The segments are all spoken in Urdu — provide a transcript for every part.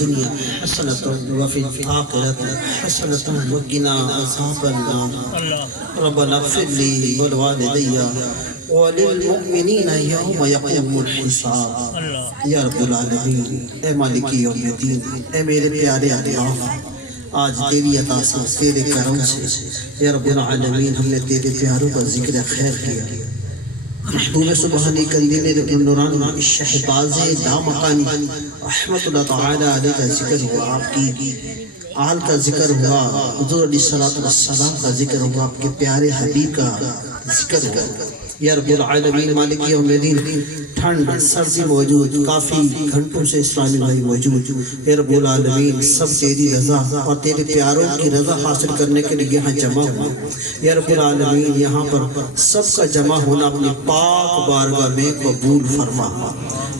الدنيا حسنة وفي الآخرة حسنة وقنا عذاب النار ربنا اغفر لي ولوالدي وللمؤمنین یوم یقوم الحساب۔ یا رب العالمین، اے مالک یوم الدین، اے میرے پیارے اللہ، آج تیری عطا سے، تیرے کرم سے یا رب العالمین ہم نے تیرے پیاروں کا ذکر خیر کیا۔ محبوب سبحانی قندیل نورانی شہباز دامقانی رحمت اللہ تعالی علیہ کا ذکر ہوا، آپ کی آل کا ذکر ہوا، حضور علیہ السلام کا ذکر ہوا، آپ کے پیارے حبیب کا ذکر ہوا۔ یا رب العالمین مالک یوم الدین، ٹھنڈ سردی موجود، کافی گھنٹوں سے اسلامی بھائی موجود، یا رب العالمین سب تیری رضا اور تیرے پیاروں کی رضا حاصل کرنے کے لیے یہاں جمع ہوا۔ یا رب العالمین یہاں پر سب کا جمع ہونا اپنی پاک بارگاہ میں قبول فرما۔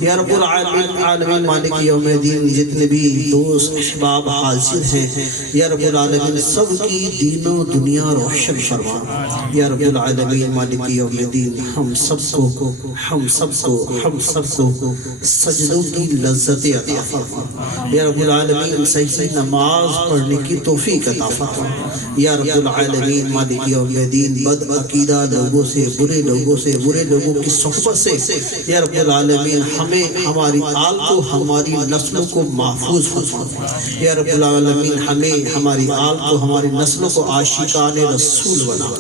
یا رب العالمین مالک یوم الدین جتنے بھی دوست احباب حاضر ہیں، یا رب العالمین سب کی دین و دنیا روشن فرما۔ یا رب العالمین مالک یوم الدین ہم سب کو سجدوں کی لذت عطا فرما۔ یا رب العالمین صحیح نماز پڑھنے کی توفیق عطا فرما۔ یا رب العالمین مالک یوم الدین بد عقیدہ لوگوں سے، برے لوگوں کی صحبت سے یا رب العالمین ہمیں، ہماری آل کو، ہماری نسلوں کو محفوظ فرما۔ یا رب العالمین ہمیں، ہماری آل کو، ہماری نسلوں کو عاشقان رسول بنا۔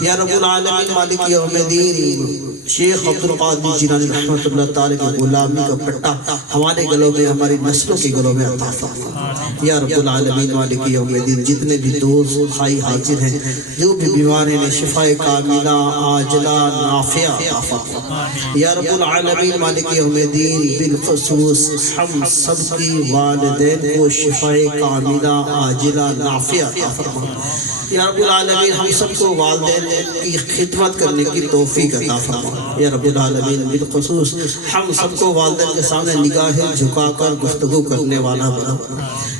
یا رب العالمین مالک یوم الدین شیخ عبد القادر جیلانی رحمت اللہ تعالی کی غلامی کا پٹا ہمارے گلوں میں، ہماری نسلوں کے گلوں میں عطا فرما۔ یا رب العالمین مالک یوم الدین جتنے بھی دوست بھائی حاضر ہیں، جو بھی بیمار ہیں، شفاء کاملہ عاجلہ نافعہ عطا فرما۔ یا رب العالمین مالک یوم الدین بالخصوص ہم سب کی والدین کو شفاء کاملہ عاجلہ نافعہ عطا فرما۔ یا رب العالمین ہم سب کو والدین کی خدمت کرنے کی توفیق عطا فرما۔ یا رب العالمین بالخصوص ہم سب کو والدین کے سامنے نگاہیں جھکا کر گفتگو کرنے والا بنا۔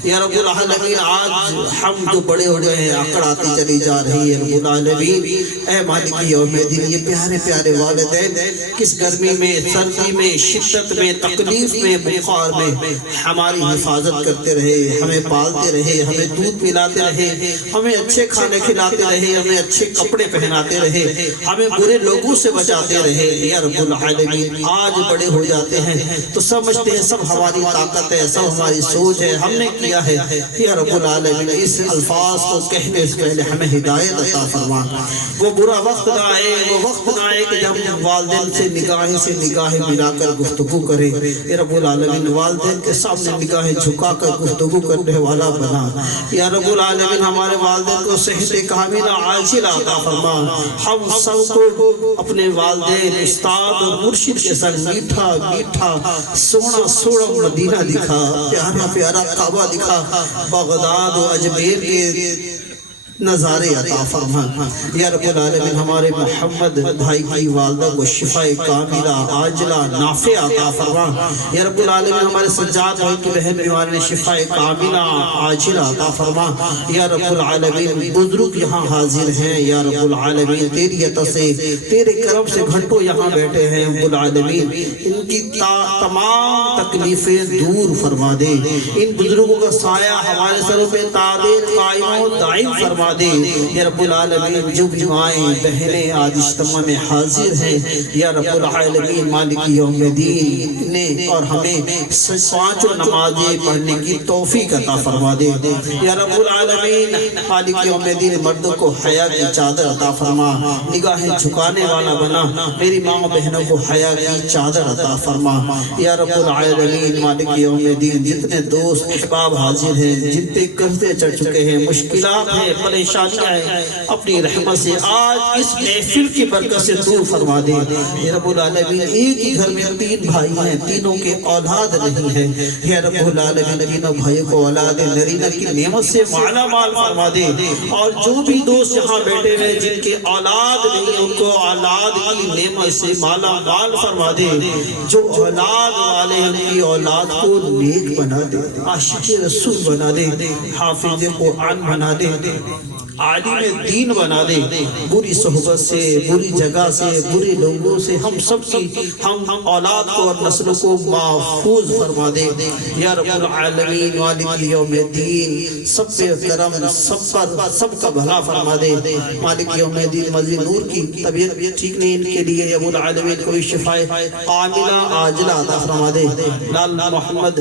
یا رب العالمین آج ہم جو بڑے ہو گئے ہیں، عقل آتی چلی جا رہی ہے، رب العالمین اے مالک یوم الدین یہ پیارے پیارے والدین کس گرمی میں، سردی میں، شدت میں، تکلیف میں، بخار میں ہماری حفاظت کرتے رہے، ہمیں پالتے رہے، ہمیں دودھ پلاتے رہے، ہمیں اچھے کھانے کھلاتے رہے، ہمیں اچھے کپڑے پہناتے رہے، ہمیں برے لوگوں سے بچاتے رہے۔ یا رب العالمین آج بڑے ہو جاتے ہیں تو سمجھتے ہیں سب ہماری طاقت ہے، سب ہماری سوچ ہے، ہم نے کیا ہے۔ یا رب العالمین اس الفاظ کو کہنے سے پہلے ہمیں ہدایت عطا فرما۔ وہ برا وقت نہ آئے، وہ وقت نہ آئے کہ جب والدین سے نگاہیں ملا کر گفتگو کرے۔ یا رب العالمین والدین کے سامنے نگاہیں جھکا کر گفتگو کرنے والا بنا۔ یا رب العالمین ہمارے والدین کو صحت کاملہ عاجلہ عطا فرما۔ ہم سب کو اپنے والدین، استاد اور مرشد کے ساتھ میٹھا میٹھا سونا مدینہ دکھا، پیارا پیارا کعبہ دکھا، بغداد و اجمیر کے نظارے عطا فرما۔ یا رب العالمین ہمارے محمد بھائی کی والدہ کو شفاء کاملہ عاجلہ نافعہ عطا فرما۔ یا رب العالمین ہمارے سجاد بھائی کی بہن بیمار نے شفاء کاملہ عاجلہ عطا فرما۔ یا رب العالمین بزرگ یہاں حاضر ہیں، یا رب العالمین تیری عطا سے، تیرے کرم سے گھنٹوں یہاں بیٹھے ہیں، رب العالمین ان کی تمام تکلیفیں دور فرما دے، ان بزرگوں کا سایہ ہمارے سروں پہ تعدیل قائم و دائم فرما دے۔ یا رب العالمین جو بھی مائیں بہنیں آج اجتماع میں حاضر ہیں، یا رب العالمین مالک یوم الدین نے اور ہمیں پانچوں نمازیں پڑھنے کی توفیق عطا فرما دے۔ یا رب العالمین مالک یوم الدین مردوں کو حیا کی چادر عطا فرما، نگاہیں جھکانے والا بنا، میری ماں بہنوں کو حیا کی چادر عطا فرما۔ یا رب العالمین مالک یوم الدین جتنے دوست احباب حاضر ہیں، جن پہ قرضے چڑھ چکے ہیں، مشکلات ہیں، پریشانیاں ہیں، اپنی رحمت سے آج اس محفل کی برکت سے دور فرما دے۔ یا رب العالمین ایک ہی گھر میں تین بھائی ہیں، تینوں کے اولاد نہیں ہے، یا رب العالمین تینوں بھائیوں کو اولاد نرینہ کی نعمت سے مالا مال فرما دے۔ اور جو بھی دوست یہاں بیٹھے ہیں جن کے اولاد نہیں، ان کو اولاد کی نعمت سے مالا مال فرما دے۔ جو اولاد والے ہیں ان کی اولاد کو نیک بنا دے، عاشق رسول بنا دے، حافظ قرآن بنا دے، عالم دین بنا دے، بری صحبت سے، بری جگہ سے، برے لوگوں سے ہم سب کی، ہم اولاد کو اور نسلوں کو محفوظ فرما دے یا رب العالمین۔ مالک یوم الدین سب پہ کرم، سب کا بھلا فرما دے۔ مالک یوم الدین مزید نور کی طبیعت ٹھیک نہیں، ان کے لیے رب العالمین کوئی شفائے عاجلہ عاجلہ عطا فرما دے۔ لال محمد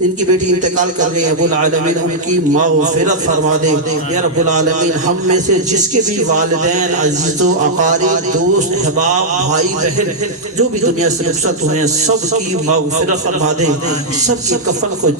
ان کی بیٹی انتقال کر گئی، رب العالمین ان کی مغفرت فرما دے یا رب العالمین۔ ہم میں سے جس کے بھی والدین، عزیزوں، اقارب، دوست، احباب، بھائی بہن جو بھی دنیا سے رخصت ہوئے ہیں، سب کی مغفرت فرما دے، سب کے کفن کو